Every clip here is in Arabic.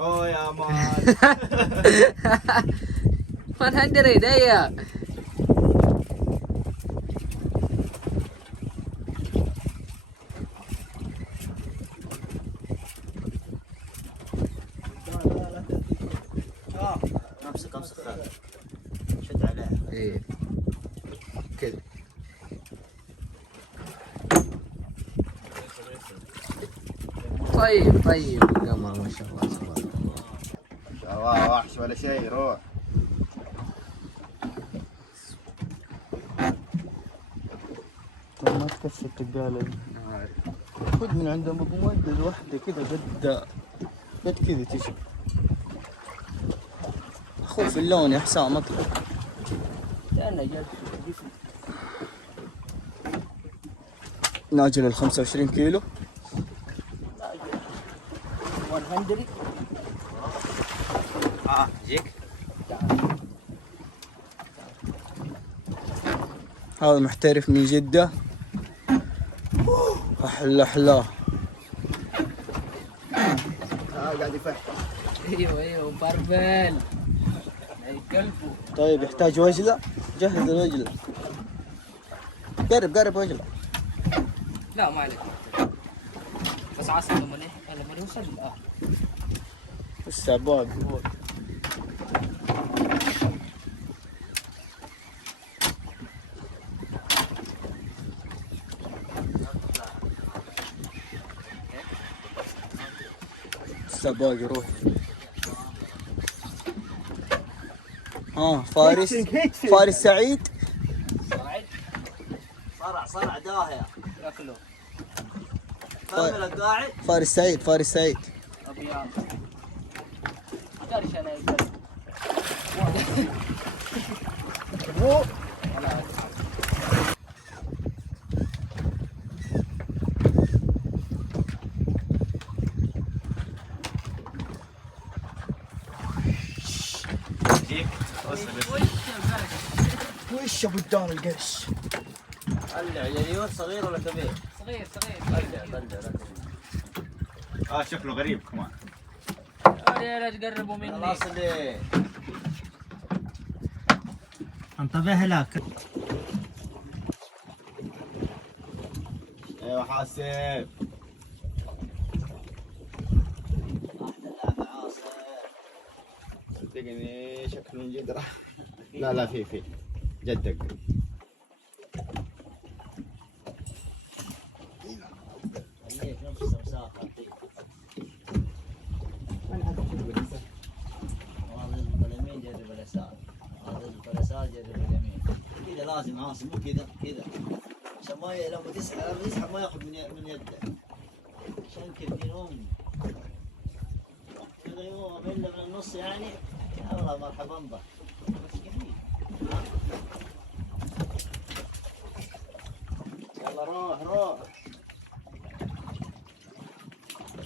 اوه يا مان 100 ايديا. امسك شد عليها. ايه كذا. طيب القمر ما شاء الله تبارك الله. وحش ولا شيء. روح ما تكسر التقالة دي. خذ من عند ابو مودد واحدة كذا قد كذا تجي. خوف اللون يا حسام اطلع. انا جالس ناجل ال 25 كيلو. 100. جيك. هذا محترف من جدة. أحلاه. قاعد يفحم. ايوه بربل. يكلفوا. طيب يحتاج وجلة. جهز الوجلة. قرب وجلة. لا ما عليك. بس عصر لما يوصل لسه بعد. لسه باقي روح. فارس سعيد. صرع داهية ياكله. فارس سعيد. ابيض. قرش انا يقدر. وش ابو الدان القرش؟ طلع اليون صغير ولا كبير؟ صغير. طلع. شكله غريب كمان. لا تقربوا مني. خلاص اللي انتبه لك. ايوه حاسب. صدقني شكله من جد راح. لا في جدك. كذا لازم عاصم مو كذا عشان ما لما تسحب ما ياخذ من يده. عشان كذا يوم الا من النص يعني. يلا مرحبا بك. بس جميل. يلا روح.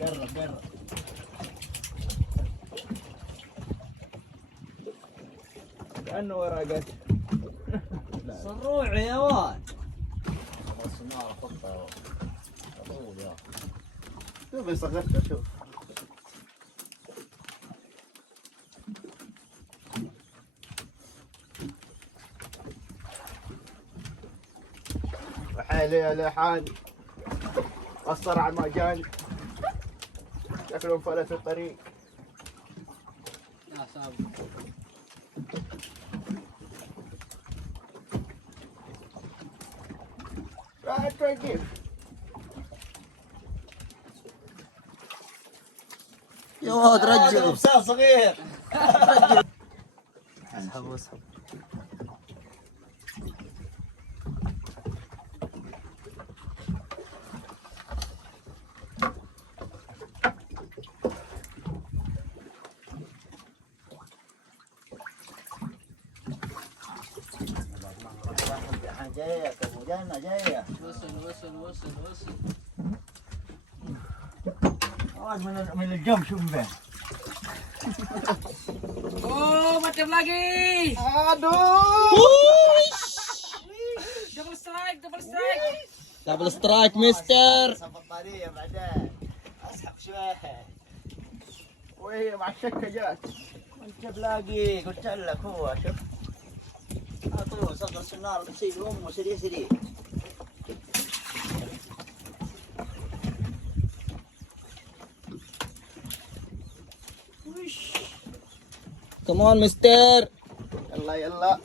قرب. كأنه ورقة. صروع يا واد. بس ما اعرف احطها. طول يا شوف صغرتها شوف. وحيلي يا لحان. الصرع ما جاني. شكلهم فلت الطريق. لا صعب. راح توقف. يا واد رجل. بسام صغير. اسحب. جاية ابو جنة جاية. وصل. من الجنب شوف بين. اوه macam lagi. Aduh. Double strike mister. صفط طريقة بعدين. اسحب شوية. وهي مع الشكه جات. انت بلاقي قلت لك هو شوف على طول صغر النار بتصير امه سريع سريع. وش كمان مستر. يلا يلا.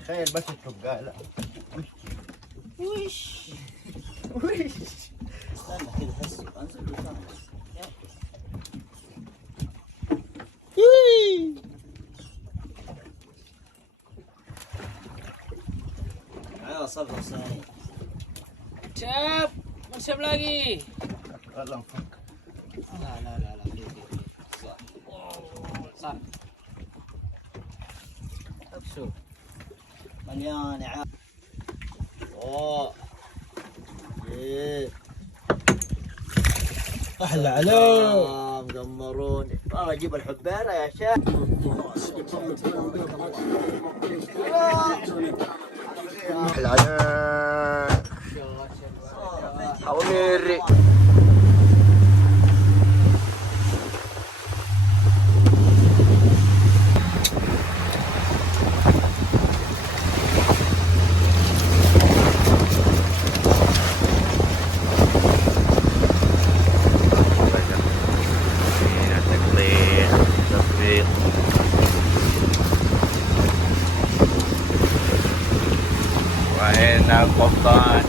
تخيل بس التبقى. لا وش استنى كذا حسي انزل بالفم. ايوه صفر ثانية. شاب وش بلاقي؟ والله نفك. لا صح. شوف مليان عاد. اوه ايه احلى عليك. مقمروني والله. اجيب الحبيره يا شيخ. احلى عليك حواميري. وهنا القبطان.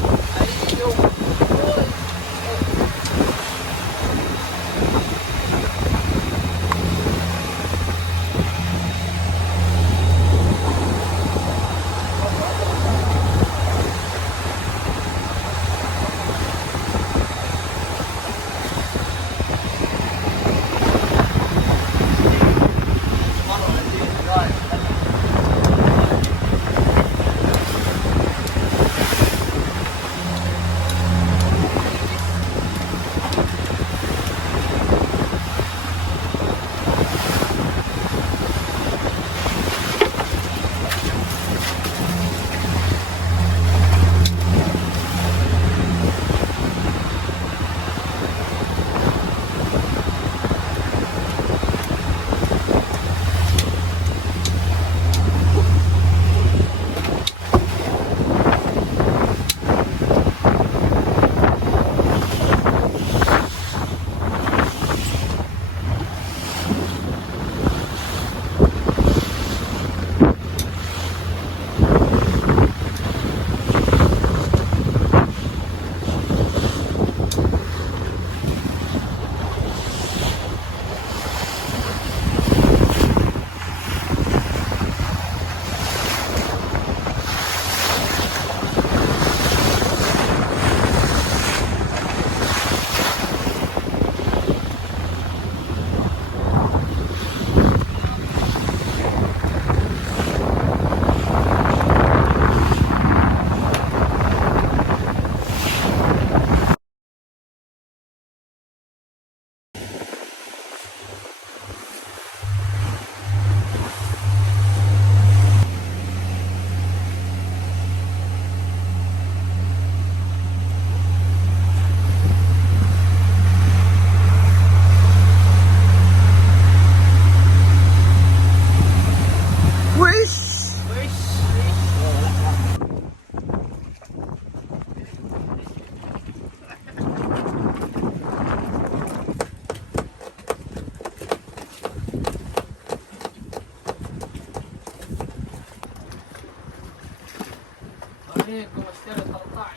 عليكم اشتري 13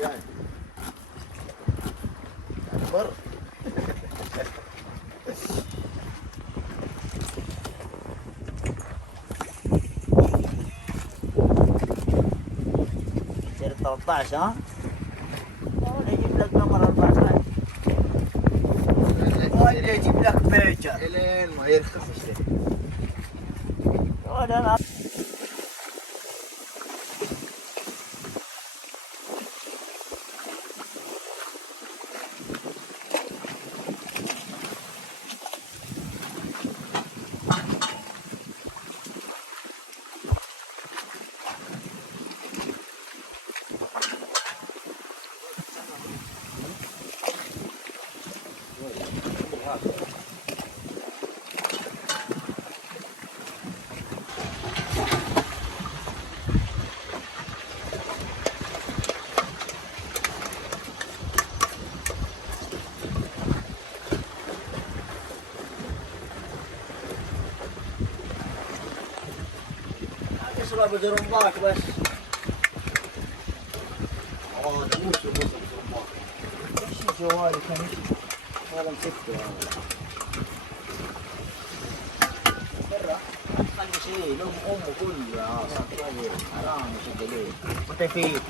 يعني بر. تصير 13 ها؟ ولا يجيب لك نمر 14 ولا يجيب لك بيجر. الين ما يرخص الشيء. ولا انا تشرب زرمباك بس. تموت في بصل زرمباك. ايش جوالي كان والله مسكته هذا. برا ما تخلي شيء لهم امه كله عاصم حرام يشد عليه. متى في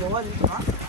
جوالي معك؟